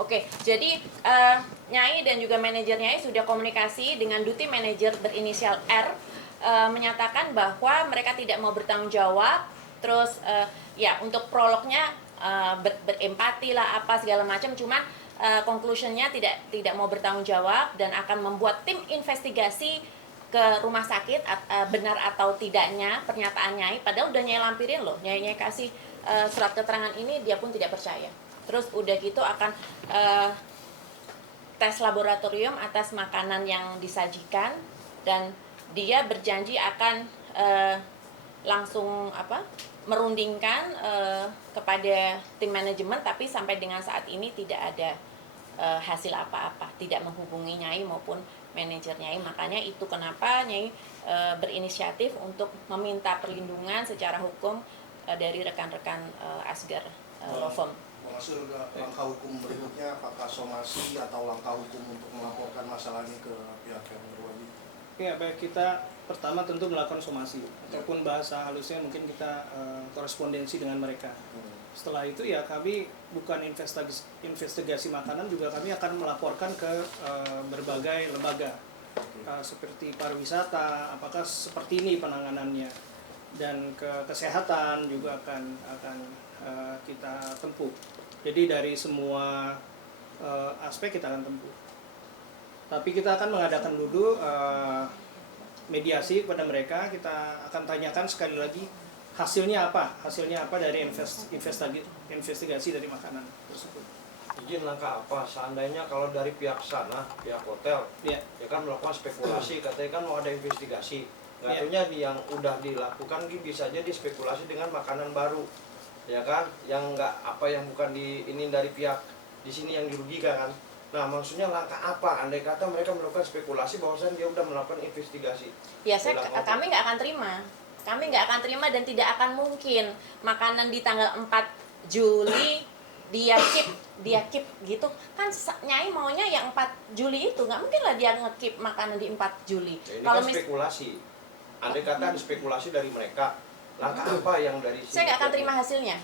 Oke, jadi Nyai dan juga manajer Nyai sudah komunikasi dengan duty manager berinisial R, menyatakan bahwa mereka tidak mau bertanggung jawab. Terus ya untuk prolognya berempati lah apa segala macam, cuman conclusionnya tidak mau bertanggung jawab dan akan membuat tim investigasi ke rumah sakit benar atau tidaknya pernyataan Nyai. Padahal udah Nyai lampirin loh, Nyai kasih surat keterangan ini, dia pun tidak percaya. Terus udah gitu akan tes laboratorium atas makanan yang disajikan, dan dia berjanji akan langsung merundingkan kepada tim manajemen, tapi sampai dengan saat ini tidak ada hasil apa-apa, tidak menghubungi Nyai maupun manajer Nyai. Makanya itu kenapa Nyai berinisiatif untuk meminta perlindungan secara hukum dari rekan-rekan Asgar Law Firm. Maksud langkah hukum berikutnya apakah somasi atau langkah hukum untuk melaporkan masalah ini ke pihak yang berwajib? Ya, baik, kita pertama tentu melakukan somasi ataupun bahasa halusnya mungkin kita korespondensi dengan mereka. Setelah itu ya kami bukan investigasi makanan, juga kami akan melaporkan ke berbagai lembaga seperti pariwisata, apakah seperti ini penanganannya, dan ke kesehatan juga akan kita tempuh. Jadi dari semua aspek kita akan tempuh. Tapi kita akan mengadakan dulu mediasi kepada mereka. Kita akan tanyakan sekali lagi hasilnya apa dari investigasi dari makanan tersebut. Izin langkah apa seandainya kalau dari pihak sana, pihak hotel, ya kan melakukan spekulasi, katanya kan mau ada investigasi. Katanya yang udah dilakukan bisa aja dispekulasi dengan makanan baru, ya kan, yang yang bukan ini dari pihak di sini yang dirugikan kan. Nah, maksudnya langkah apa andai kata mereka melakukan spekulasi bahwasannya dia udah melakukan investigasi? Ya, kami nggak akan terima. Kami nggak akan terima dan tidak akan mungkin makanan di tanggal 4 Juli dia keep gitu kan. Nyai maunya yang 4 Juli itu, nggak mungkin lah dia nge-keep makanan di 4 Juli. Ya, ini kan spekulasi. Andai kata ada spekulasi dari mereka, langkah apa yang dari sini? Saya nggak akan terima hasilnya.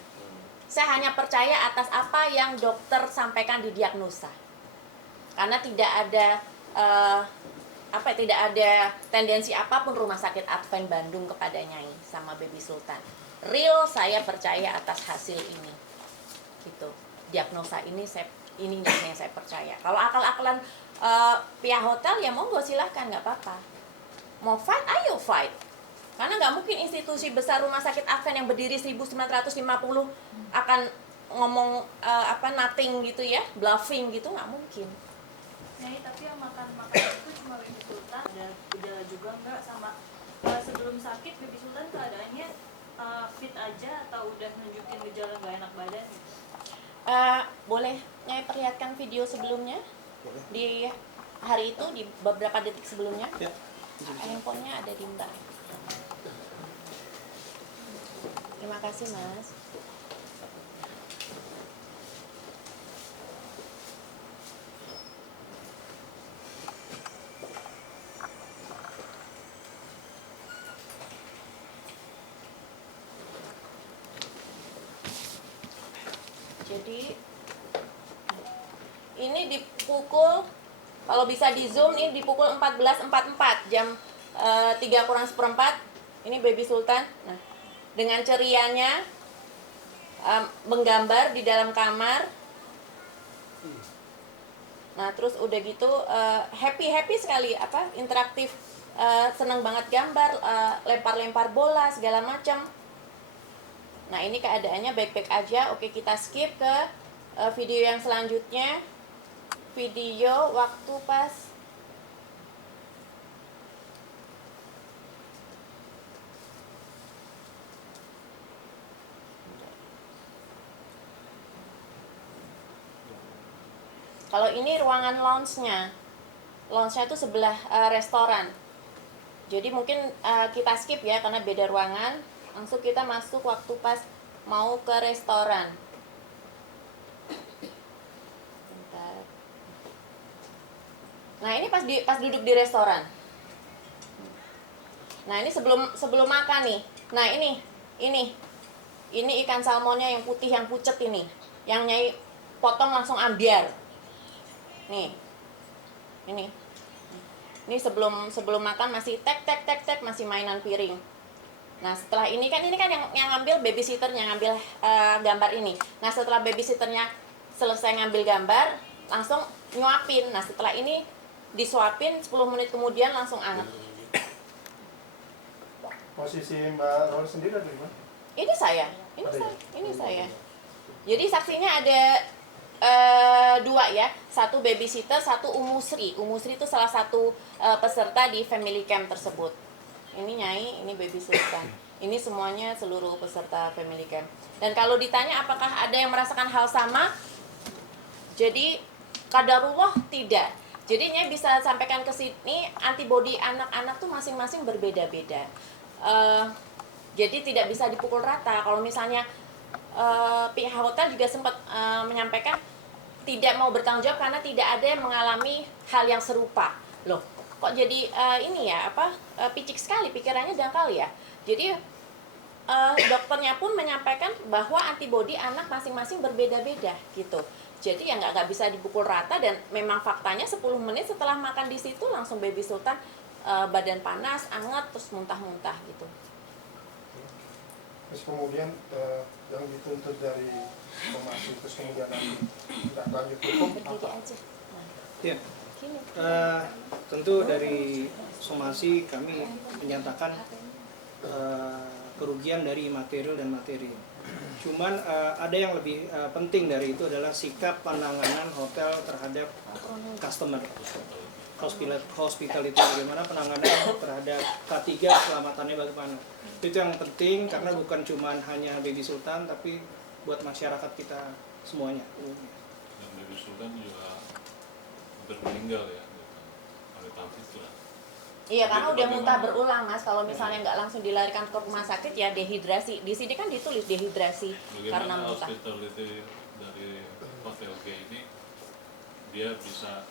Saya hanya percaya atas apa yang dokter sampaikan di diagnosa. Karena tidak ada tidak ada tendensi apapun Rumah Sakit Advent Bandung kepada Nyai sama Baby Sultan. Real, saya percaya atas hasil ini. Gitu. Diagnosa ini yang saya percaya. Kalau akal-akalan pihak hotel ya monggo silahkan, nggak apa-apa. Mau fight, ayo fight. Karena nggak mungkin institusi besar Rumah Sakit Advent yang berdiri 1950 akan ngomong nothing gitu ya, bluffing gitu, nggak mungkin. Nyai, tapi yang makan itu cuma Baby Sultan, ada gejala juga nggak sama sebelum sakit Baby Sultan keadaannya fit aja atau udah nunjukin gejala nggak enak badan gitu? Boleh Nyai perlihatkan video sebelumnya? Boleh. Di hari itu, di beberapa detik sebelumnya. Ya. Handphonenya ada di Mbak. Terima kasih, Mas. Jadi ini dipukul, kalau bisa di zoom, ini dipukul 14.44 jam 3:04. Ini Baby Sultan. Nah, dengan cerianya menggambar di dalam kamar. Nah, terus udah gitu happy sekali, interaktif, senang banget gambar, lempar-lempar bola segala macam. Nah, ini keadaannya baik-baik aja. Oke, kita skip ke video yang selanjutnya. Video waktu pas kalau ini ruangan lounge-nya. Lounge-nya itu sebelah restoran. Jadi mungkin kita skip ya karena beda ruangan. Langsung kita masuk waktu pas mau ke restoran. Bentar. Nah, ini pas duduk di restoran. Nah, ini sebelum makan nih. Nah, ini ikan salmonnya yang putih, yang pucet ini. Yang Nyai potong langsung ambiar. nih, ini sebelum makan masih tek masih mainan piring. Nah setelah ini kan yang ngambil babysitternya, ngambil gambar ini. Nah setelah babysitternya selesai ngambil gambar, langsung nyuapin. Nah setelah ini disuapin 10 menit kemudian langsung anget. Posisi Mbak Rol sendiri ada di mana? Ini saya. Jadi saksinya ada 2 ya, satu babysitter, satu Umu Sri. Umu Sri itu salah satu peserta di family camp tersebut. Ini Nyai, ini baby sultan. Ini semuanya seluruh peserta family camp. Dan kalau ditanya apakah ada yang merasakan hal sama, jadi qadarullah tidak. Jadi Nyai bisa sampaikan ke sini, antibodi anak-anak tuh masing-masing berbeda-beda. Jadi tidak bisa dipukul rata. Kalau misalnya pihak hotel juga sempat menyampaikan tidak mau bertanggung jawab karena tidak ada yang mengalami hal yang serupa. Loh, kok jadi picik sekali pikirannya dangkal ya. Jadi dokternya pun menyampaikan bahwa antibodi anak masing-masing berbeda-beda gitu. Jadi ya nggak bisa dipukul rata, dan memang faktanya 10 menit setelah makan di situ langsung baby sultan badan panas, anget, terus muntah-muntah gitu. Terus kemudian yang dituntut dari somasi, terus kemudian tidak lanjut hukum Berdiri apa? aja. Nah, Ya, gini. tentu dari somasi kami menyatakan kerugian dari material dan materi. Cuman ada yang lebih penting dari itu adalah sikap penanganan hotel terhadap customer. Hospitality, bagaimana penanganan terhadap K3 keselamatannya bagaimana. Itu yang penting karena bukan cuma hanya baby sultan tapi buat masyarakat kita semuanya. Dan baby sultan juga hampir meninggal ya, amit-amit lah. Iya, karena udah muntah berulang Mas. Kalau misalnya nggak langsung dilarikan ke rumah sakit ya dehidrasi. Di sini kan ditulis dehidrasi karena Bagaimana muntah. hospitality dari hotel G ini dia bisa,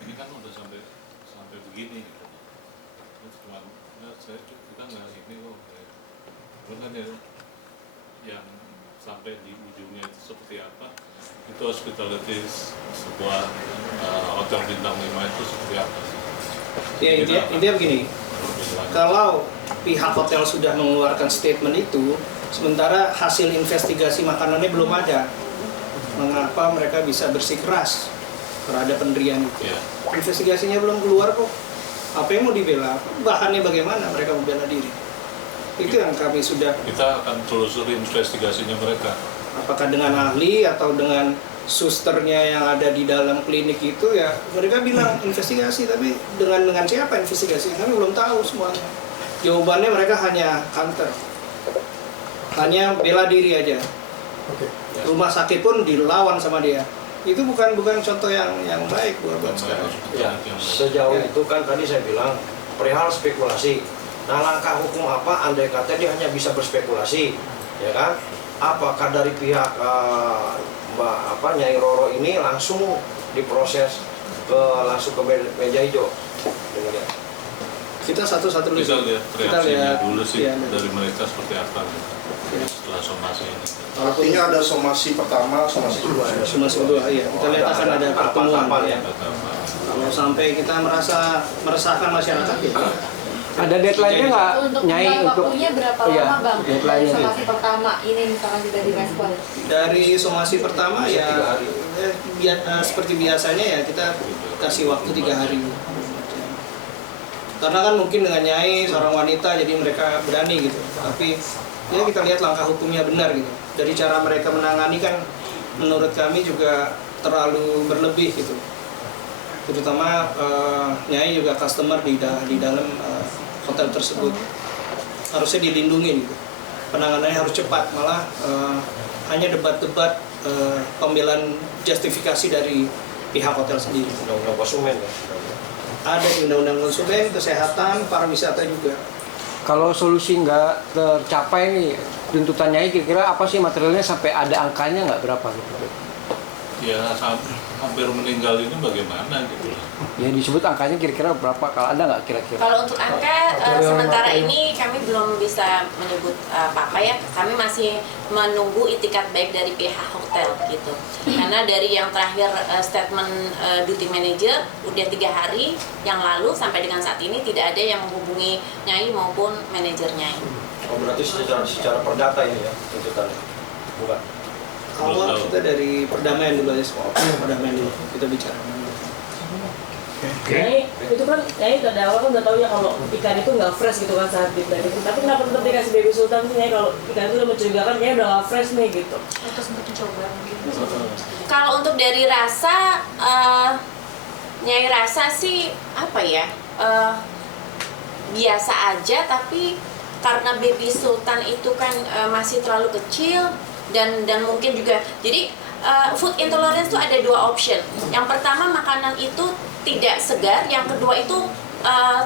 ini kan udah sampai begini gitu. Terus cuma kita nggak ini kok. Belum kan yang sampai di ujungnya itu seperti apa? Itu hospitality sebuah hotel bintang 5 itu seperti apa sih? Ya intinya begini, kalau pihak hotel sudah mengeluarkan statement itu, sementara hasil investigasi makanannya belum ada, mengapa mereka bisa bersikeras terhadap pendirian itu? Ya. Investigasinya belum keluar kok. Apa yang mau dibela? Bahannya bagaimana mereka membela diri? Itu yang kami sudah. Kita akan telusuri investigasinya mereka. Apakah dengan ahli atau dengan susternya yang ada di dalam klinik itu, ya mereka bilang investigasi, tapi dengan siapa investigasi? Kami belum tahu semuanya. Jawabannya mereka hanya counter, hanya bela diri aja. Rumah sakit pun dilawan sama dia. Itu bukan contoh yang baik buat sekarang. Ya, sejauh itu kan tadi saya bilang perihal spekulasi. Nah, langkah hukum apa andai kata dia hanya bisa berspekulasi, ya kan? Apakah dari pihak Nyai Roro ini langsung diproses langsung ke meja hijau? Demikian. Kita satu-satu dulu. Kita lihat reaksinya dulu sih ya, dari mereka seperti apa gitu. Ya. Setelah somasi ini. Artinya ada somasi pertama, somasi kedua ya? Somasi kedua, iya. Kita lihat akan ada pertemuan ya. Kalau sampai kita meresahkan masyarakat ya. Ada deadline-nya nggak, Nyai, untuk waktunya berapa iya, lama Bang? deadline-nya. Somasi pertama ini misalkan sudah direspon. Dari somasi pertama ya seperti biasanya ya kita kasih waktu 3 hari. Karena kan mungkin dengan Nyai seorang wanita jadi mereka berani gitu. Tapi ya kita lihat langkah hukumnya benar gitu. Dari cara mereka menangani kan menurut kami juga terlalu berlebih gitu. Terutama Nyai juga customer di dalam hotel tersebut harusnya dilindungi gitu. Penanganannya harus cepat, malah hanya debat-debat pembelaan justifikasi dari pihak hotel sendiri. Undang-undang konsumen ya. Ada di undang-undang konsumen, kesehatan, pariwisata juga. kalau solusi nggak tercapai nih tuntutan Nyai, kira-kira apa sih materialnya sampai ada angkanya nggak berapa gitu? Ya hampir meninggal ini bagaimana gitu loh. Ya disebut angkanya kira-kira berapa, kalau ada nggak kira-kira? Kalau untuk angka sementara ini kami belum bisa menyebut apa-apa ya. Kami masih menunggu itikat baik dari pihak hotel gitu. Karena dari yang terakhir statement duty manager udah 3 hari yang lalu sampai dengan saat ini tidak ada yang menghubungi Nyai maupun manajernya. Oh, berarti secara perdata ini ya tuntutannya? Bukan? Awal kita dari perdamaian dulu aja, soal perdamaian dulu kita bicara. Nyai, itu kan Nyai dari awal kan udah tahu ya kalau ikan itu nggak fresh gitu kan saat dipel itu. Tapi kenapa tetap dikasih baby sultan sih Nyai kalau ikan itu udah mencurigakan Nyai udah nggak fresh nih gitu? Terus untuk dicoba mungkin. Kalau untuk dari rasa, Nyai rasa sih apa ya, biasa aja, tapi karena baby sultan itu kan masih terlalu kecil dan mungkin juga jadi food intolerance itu ada 2 option. Yang pertama makanan itu tidak segar, yang kedua itu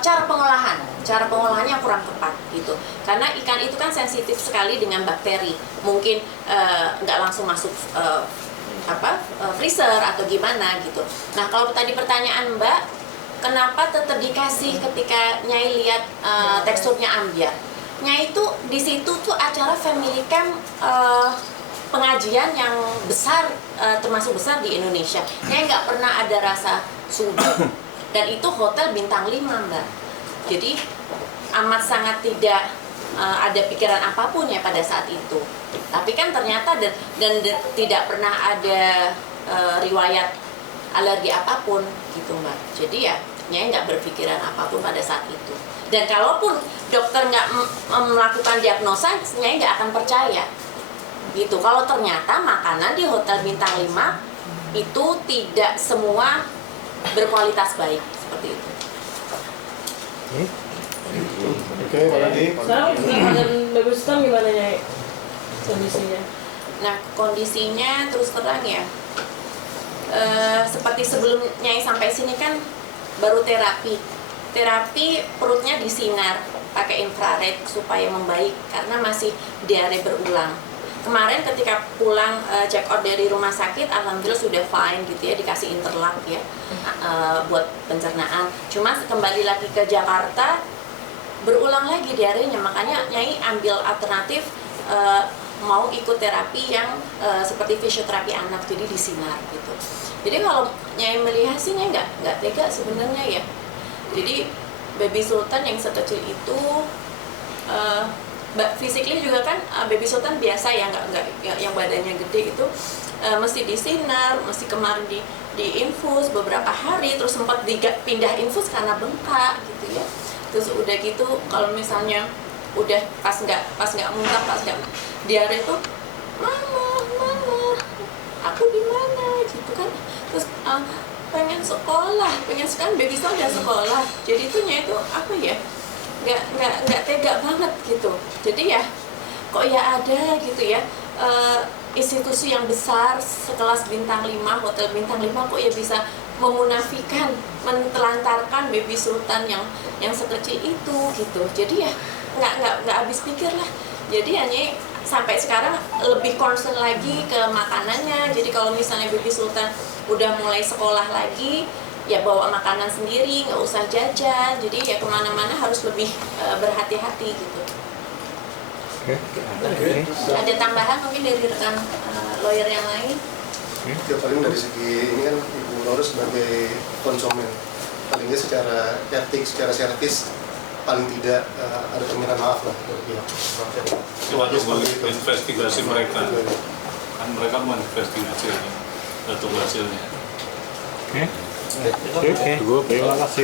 cara pengolahannya kurang tepat gitu. Karena ikan itu kan sensitif sekali dengan bakteri, mungkin nggak langsung masuk freezer atau gimana gitu. Nah kalau tadi pertanyaan Mbak, kenapa tetap dikasih ketika Nyai lihat teksturnya ambiar? Nyai itu di situ tuh acara family camp, pengajian yang besar, termasuk besar di Indonesia. Nyai nggak pernah ada rasa sudah. Dan itu hotel bintang 5 Mbak. Jadi amat sangat tidak ada pikiran apapun ya pada saat itu. Tapi kan ternyata dan tidak pernah ada riwayat alergi apapun gitu Mbak. Jadi ya Nyai nggak berpikiran apapun pada saat itu. Dan kalaupun dokter nggak melakukan diagnosa, Nyai nggak akan percaya gitu. Kalau ternyata makanan di hotel bintang 5 itu tidak semua berkualitas baik seperti itu. Oke, lagi. Sekarang dengan baby sultan gimana Nyai kondisinya? Nah kondisinya terus terang ya, seperti sebelum Nyai sampai sini kan baru terapi perutnya disinar pakai infrared supaya membaik karena masih diare berulang. Kemarin ketika pulang check out dari rumah sakit, alhamdulillah sudah fine gitu ya, dikasih interlock ya buat pencernaan. Cuma kembali lagi ke Jakarta berulang lagi diarenya, makanya Nyai ambil alternatif mau ikut terapi yang seperti fisioterapi anak, jadi disinar gitu. Jadi kalau Nyai melihat sih Nyai nggak tega sebenarnya ya. Jadi baby sultan yang sekecil itu physically juga kan baby sultan biasa ya, nggak yang badannya gede itu mesti disinar, mesti kemarin di infus beberapa hari, terus sempat pindah infus karena bengkak gitu ya. Terus udah gitu kalau misalnya udah pas nggak muntah, pas nggak diare itu mama aku di mana gitu kan. Terus pengen sekolah, pengen sekarang baby saya udah sekolah, jadi itu Nyai itu apa ya, nggak tega banget gitu. Jadi ya kok ya ada gitu ya institusi yang besar sekelas bintang 5, hotel bintang 5 kok ya bisa memunafikan, mentelantarkan baby sultan yang sekecil itu gitu. Jadi ya nggak habis pikir lah. Jadi hanya sampai sekarang lebih concern lagi ke makanannya. Jadi kalau misalnya baby sultan udah mulai sekolah lagi, ya bawa makanan sendiri, nggak usah jajan. Jadi ya kemana-mana harus lebih berhati-hati gitu. Ada tambahan mungkin dari rekan lawyer yang lain? Ya paling dari segi ini kan Ibu Nora sebagai konsumen, palingnya secara etik, secara servis paling tidak ada permintaan maaf lah dari pihak. Coba investigasi mereka, kan mereka mau investigasi dan tunggu hasilnya. Oke, terima kasih.